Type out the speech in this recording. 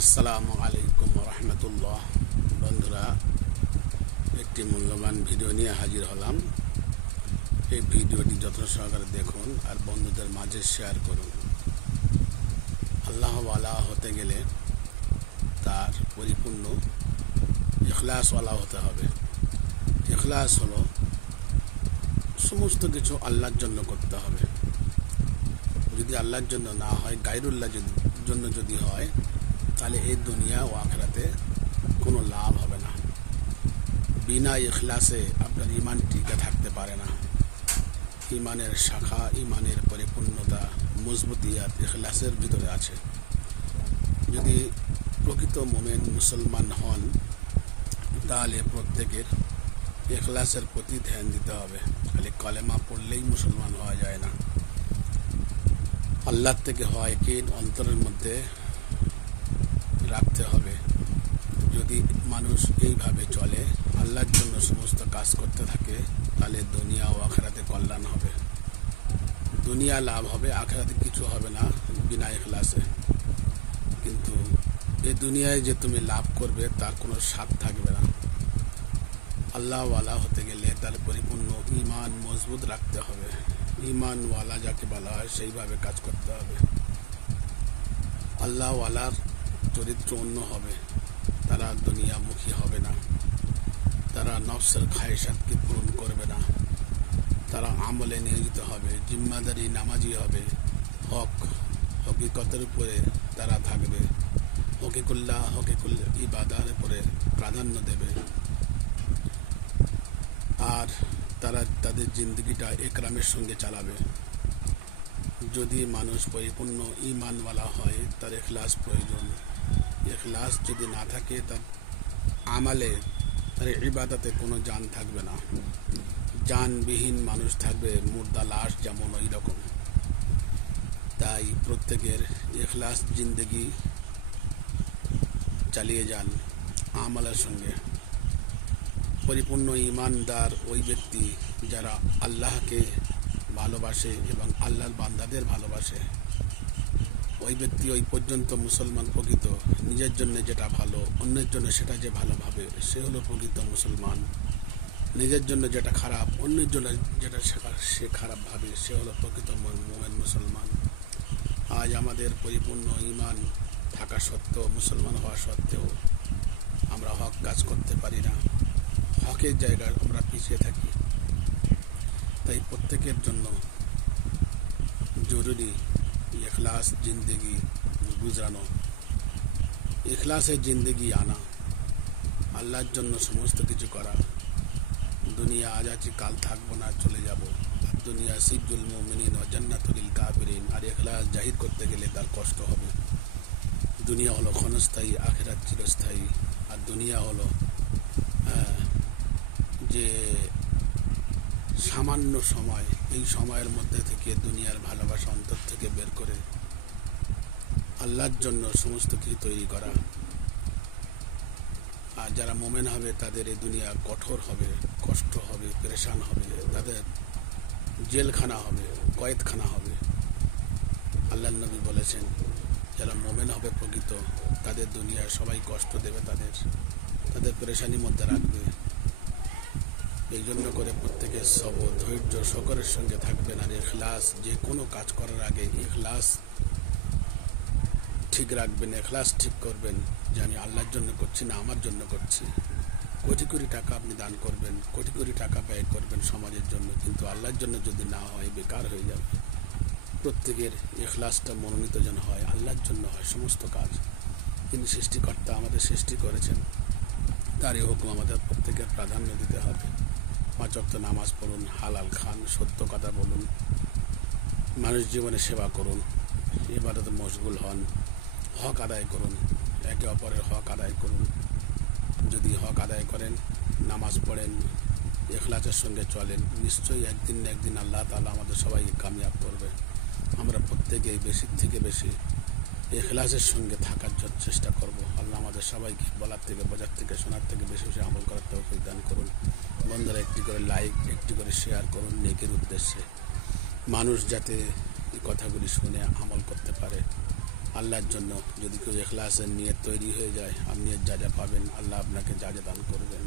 আসসালামু আলাইকুম রহমতুল্লাহ। বন্ধুরা, একটি মূল্যবান ভিডিও নিয়ে হাজির হলাম। এই ভিডিওটি যত্ন সহকারে দেখুন আর বন্ধুদের মাঝে শেয়ার করুন। আল্লাহওয়ালা হতে গেলে তার পরিপূর্ণ ইখলাসওয়ালা হতে হবে। ইখলাস হলো সমস্ত কিছু আল্লাহর জন্য করতে হবে। যদি আল্লাহর জন্য না হয়, গায়রুল্লাহর জন্য যদি হয়, তাহলে এই দুনিয়া ও আখিরাতে কোনো লাভ হবে না। বিনা ইখলাসে আপনার ইমান টিকে থাকতে পারে না। ইমানের শাখা, ইমানের পরিপূর্ণতা, মজবুতিয়াত ইখলাসের ভিতরে আছে। যদি প্রকৃত মুমিন মুসলমান হন, তাহলে প্রত্যেকের ইখলাসের প্রতি ধ্যান দিতে হবে। খালি কলেমা পড়লেই মুসলমান হওয়া যায় না। আল্লাহর থেকে হয় কি অন্তরের মধ্যে রাখতে হবে। যদি মানুষ এইভাবে চলে, আল্লাহর জন্য সমস্ত কাজ করতে থাকে, তাহলে দুনিয়া ও আখিরাতে কল্যাণ হবে। দুনিয়া লাভ হবে, আখিরাতে কিছু হবে না বিনা ইখলাসে। কিন্তু এই দুনিয়ায় যে তুমি লাভ করবে তার কোনো স্বাদ থাকবে না। আল্লাহওয়ালা হতে গেলে তার পরিপূর্ণ ইমান মজবুত রাখতে হবে। ইমানওয়ালা যাকে বলা হয় সেইভাবে কাজ করতে হবে। আল্লাহওয়ালার চরিত্র অন্য হবে। তারা দুনিয়ামুখী হবে না। তারা নফসের খায়েশাতকে পূরণ করবে না। তারা আমলে নিয়োজিত হবে, জিম্মাদারি নামাজি হবে, হকিকতের উপরে তারা থাকবে, হকিকুল ইবাদার উপরে প্রাধান্য দেবে। আর তারা তাদের জিন্দগিটা একরামের সঙ্গে চালাবে। যদি মানুষ পরিপূর্ণ ইমানওয়ালা হয়, তার ইখলাস প্রয়োজন। ইখলাস যদি না থাকে, তার আমালে, তার ইবাদতে কোনো জান থাকবে না। জানবিহীন মানুষ থাকবে, মুর্দা লাশ যেমন, ওই রকম। তাই প্রত্যেকের ইখলাস জিন্দগি চালিয়ে যান আমলের সঙ্গে। পরিপূর্ণ ইমানদার ওই ব্যক্তি যারা আল্লাহকে ভালোবাসে এবং আল্লাহর বান্দাদের ভালোবাসে। ওই ব্যক্তি ওই পর্যন্ত মুসলমান প্রকৃত। নিজের জন্য যেটা ভালো, অন্যের জন্য সেটা যে ভালো ভাবে, সে হলো প্রকৃত মুসলমান। নিজের জন্য যেটা খারাপ, অন্যের জন্য যেটা সে খারাপ ভাবে, সে হলো প্রকৃত মুমিন মুসলমান। আজ আমাদের পরিপূর্ণ ইমান থাকা সত্ত্বেও, মুসলমান হওয়া সত্ত্বেও আমরা হক কাজ করতে পারি না। হকের জায়গায় আমরা পিছিয়ে থাকি। তাই প্রত্যেকের জন্য জরুরি ইখলাস জিন্দগি গুজরানো, ইখলাসের জিন্দগি আনা, আল্লাহর জন্য সমস্ত কিছু করা। দুনিয়া আজ আছি, কাল থাকবো না, চলে যাব। দুনিয়া সিজ্জুল মুমিনিন ও জান্নাতুল কাফিরিন। আর ইখলাস জাহির করতে গেলে তার কষ্ট হবে। দুনিয়া হলো ক্ষণস্থায়ী, আখিরাত চিরস্থায়ী। আর দুনিয়া হলো যে সামান্য সময়, এই সময়ের মধ্যে থেকে দুনিয়ার ভালোবাসা অন্তর থেকে বের করে আল্লাহর জন্য সমস্ত কিছু তৈরি করা। আর যারা মোমেন হবে, তাদের এই দুনিয়া কঠোর হবে, কষ্ট হবে, পেরেশান হবে, তাদের জেলখানা হবে, কয়েদখানা হবে। আল্লাহর নবী বলেছেন, যারা মোমেন হবে প্রকৃত, তাদের দুনিয়ায় সবাই কষ্ট দেবে, তাদের পেরেশানির মধ্যে রাখবে। এই জন্য করে প্রত্যেকের সবর, ধৈর্য, সকলের সঙ্গে থাকবেন। আর ইখলাস, যে কোনো কাজ করার আগে ইখলাস ঠিক রাখবেন, ইখলাস ঠিক করবেন যে আমি আল্লাহর জন্য করছি না আমার জন্য করছি। কোটি কোটি টাকা আপনি দান করবেন, কোটি কোটি টাকা ব্যয় করবেন সমাজের জন্য, কিন্তু আল্লাহর জন্য যদি না হয়, বেকার হয়ে যাবে। প্রত্যেকের ইখলাসটা মনোনীত যেন হয়, আল্লাহর জন্য হয় সমস্ত কাজ। তিনি সৃষ্টিকর্তা, আমাদের সৃষ্টি করেছেন, তারই হুকুম আমাদের প্রত্যেকের প্রাধান্য দিতে হবে। 5 ওয়াক্ত নামাজ পড়ুন, হালাল খান, সত্য কথা বলুন, মানুষ জীবনে সেবা করুন, ইবাদতে মশগুল হন, হক আদায় করুন, একে অপরের হক আদায় করুন। যদি হক আদায় করেন, নামাজ পড়েন, ইখলাসের সঙ্গে চলেন, নিশ্চয়ই একদিন না একদিন আল্লাহ তাআলা আমাদের সবাইকে কামিয়াব করবে। আমরা প্রত্যেকেই বেশি থেকে বেশি ইখলাসের সঙ্গে থাকার চেষ্টা করব। আল্লাহ আমাদের সবাইকে বলার থেকে, বোঝার থেকে, শোনার থেকে বেশি বেশি আমল করার তৌফিক দান করুন। বন্ধুরা, একটি করে লাইক, একটি করে শেয়ার করুন নেকির উদ্দেশ্যে, মানুষ যাতে এই কথাগুলি শুনে আমল করতে পারে। আল্লাহর জন্য যদি কেউ ইখলাসের নিয়ত তৈরি হয়ে যায়, আপনি যা যা পাবেন আল্লাহ আপনাকে যা যা দান করবেন।